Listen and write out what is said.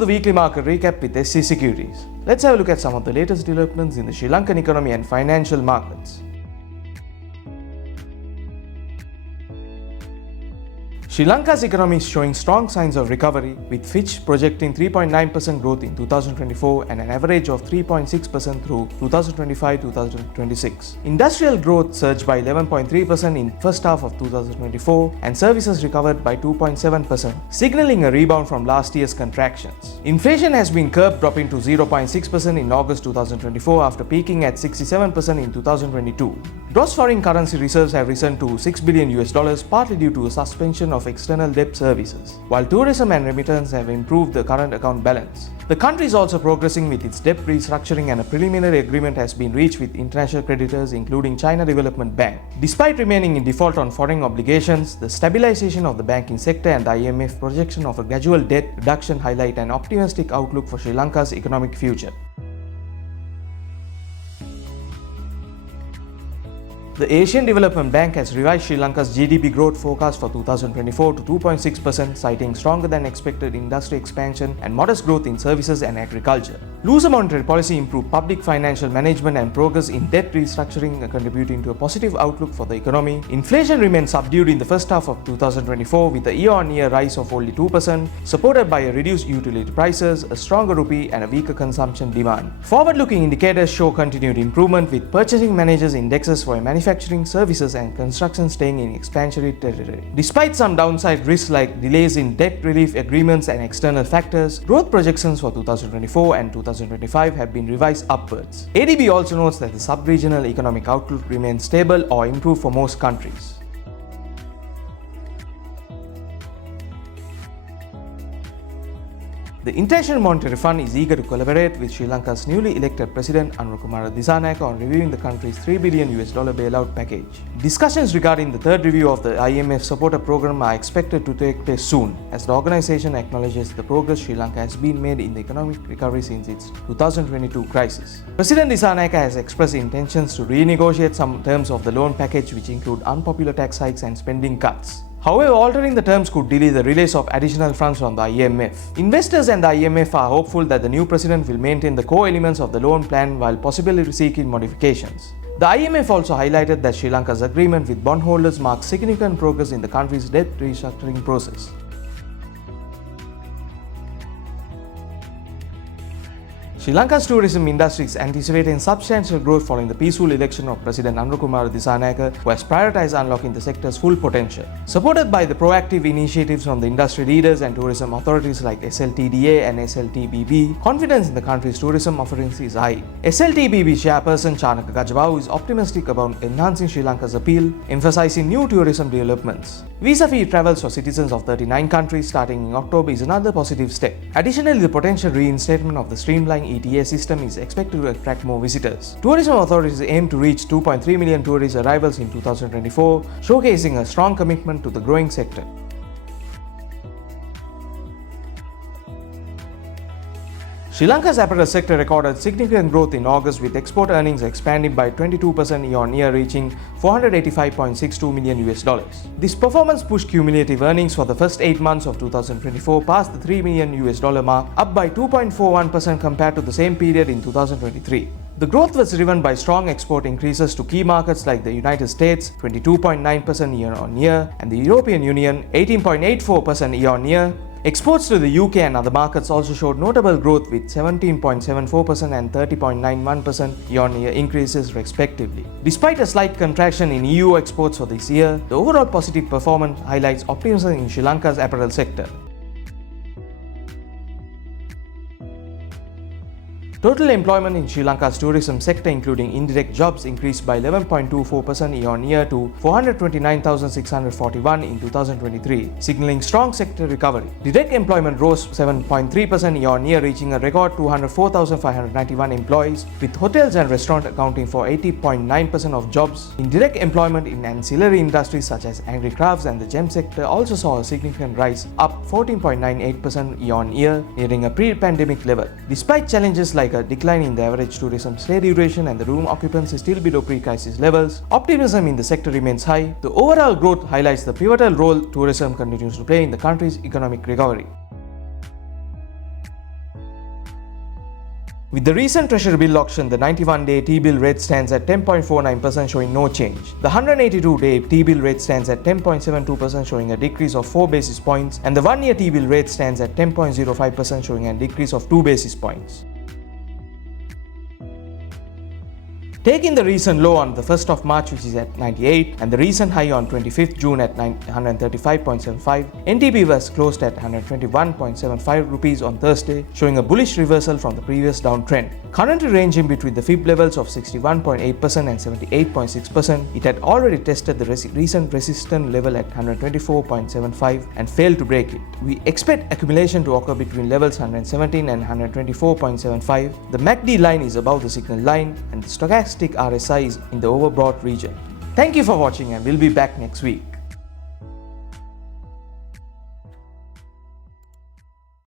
the weekly market recap with SC Securities. Let's have a look at some of the latest developments in the Sri Lankan economy and financial markets. Sri Lanka's economy is showing strong signs of recovery, with Fitch projecting 3.9% growth in 2024 and an average of 3.6% through 2025-2026. Industrial growth surged by 11.3% in first half of 2024 and services recovered by 2.7%, signaling a rebound from last year's contractions. Inflation has been curbed, dropping to 0.6% in August 2024 after peaking at 67% in 2022. Gross foreign currency reserves have risen to $6 billion, partly due to a suspension of external debt services, while tourism and remittance have improved the current account balance. The country is also progressing with its debt restructuring, and a preliminary agreement has been reached with international creditors including China Development Bank. Despite remaining in default on foreign obligations, the stabilization of the banking sector and the IMF projection of a gradual debt reduction highlight an optimistic outlook for Sri Lanka's economic future. The Asian Development Bank has revised Sri Lanka's GDP growth forecast for 2024 to 2.6%, citing stronger than expected industry expansion and modest growth in services and agriculture. Looser monetary policy improved public financial management and progress in debt restructuring, contributing to a positive outlook for the economy. Inflation remained subdued in the first half of 2024, with a year-on-year rise of only 2%, supported by a reduced utility prices, a stronger rupee, and a weaker consumption demand. Forward-looking indicators show continued improvement, with purchasing managers' indexes for manufacturing, services, and construction staying in expansionary territory. Despite some downside risks like delays in debt relief agreements and external factors, growth projections for 2024 and 2025 have been revised upwards. ADB also notes that the sub-regional economic outlook remains stable or improved for most countries. The International Monetary Fund is eager to collaborate with Sri Lanka's newly elected President Anurukumara Dissanayake on reviewing the country's $3 billion bailout package. Discussions regarding the third review of the IMF supporter program are expected to take place soon, as the organization acknowledges the progress Sri Lanka has been made in the economic recovery since its 2022 crisis. President Dissanayake has expressed intentions to renegotiate some terms of the loan package, which include unpopular tax hikes and spending cuts. However, altering the terms could delay the release of additional funds from the IMF. Investors and the IMF are hopeful that the new president will maintain the core elements of the loan plan while possibly seeking modifications. The IMF also highlighted that Sri Lanka's agreement with bondholders marks significant progress in the country's debt restructuring process. Sri Lanka's tourism industry is anticipating substantial growth following the peaceful election of President Anurukumara Dissanayake, who has prioritized unlocking the sector's full potential. Supported by the proactive initiatives from the industry leaders and tourism authorities like SLTDA and SLTBB, confidence in the country's tourism offerings is high. SLTBB chairperson Chanaka Gajabau is optimistic about enhancing Sri Lanka's appeal, emphasizing new tourism developments. Visa-free travels for citizens of 39 countries starting in October is another positive step. Additionally, the potential reinstatement of the streamlined ETA system is expected to attract more visitors. Tourism authorities aim to reach 2.3 million tourist arrivals in 2024, showcasing a strong commitment to the growing sector. Sri Lanka's apparel sector recorded significant growth in August, with export earnings expanding by 22% year-on-year, reaching $485.62 million. This performance pushed cumulative earnings for the first 8 months of 2024 past the $3 million mark, up by 2.41% compared to the same period in 2023. The growth was driven by strong export increases to key markets like the United States, 22.9% year-on-year, and the European Union, 18.84% year-on-year. Exports to the UK and other markets also showed notable growth, with 17.74% and 30.91% year-on-year increases respectively. Despite a slight contraction in EU exports for this year, the overall positive performance highlights optimism in Sri Lanka's apparel sector. Total employment in Sri Lanka's tourism sector, including indirect jobs, increased by 11.24% year-on-year to 429,641 in 2023, signaling strong sector recovery. Direct employment rose 7.3% year-on-year, reaching a record 204,591 employees, with hotels and restaurants accounting for 80.9% of jobs. Indirect employment in ancillary industries such as handicrafts and the gem sector also saw a significant rise, up 14.98% year-on-year, nearing a pre-pandemic level. Despite challenges like a decline in the average tourism stay duration and the room occupancy still below pre-crisis levels, optimism in the sector remains high. The overall growth highlights the pivotal role tourism continues to play in the country's economic recovery. With the recent Treasury-bill auction, the 91-day T-bill rate stands at 10.49%, showing no change. The 182-day T-bill rate stands at 10.72%, showing a decrease of 4 basis points, and the 1-year T-bill rate stands at 10.05%, showing a decrease of 2 basis points. Taking the recent low on the 1st of March, which is at 98, and the recent high on 25th June at 135.75, NTP was closed at 121.75 rupees on Thursday, showing a bullish reversal from the previous downtrend. Currently ranging between the fib levels of 61.8% and 78.6%, it had already tested the recent resistance level at 124.75 and failed to break it. We expect accumulation to occur between levels 117 and 124.75. The MACD line is above the signal line, and the stochastic RSI is in the overbought region. Thank you for watching, and we'll be back next week.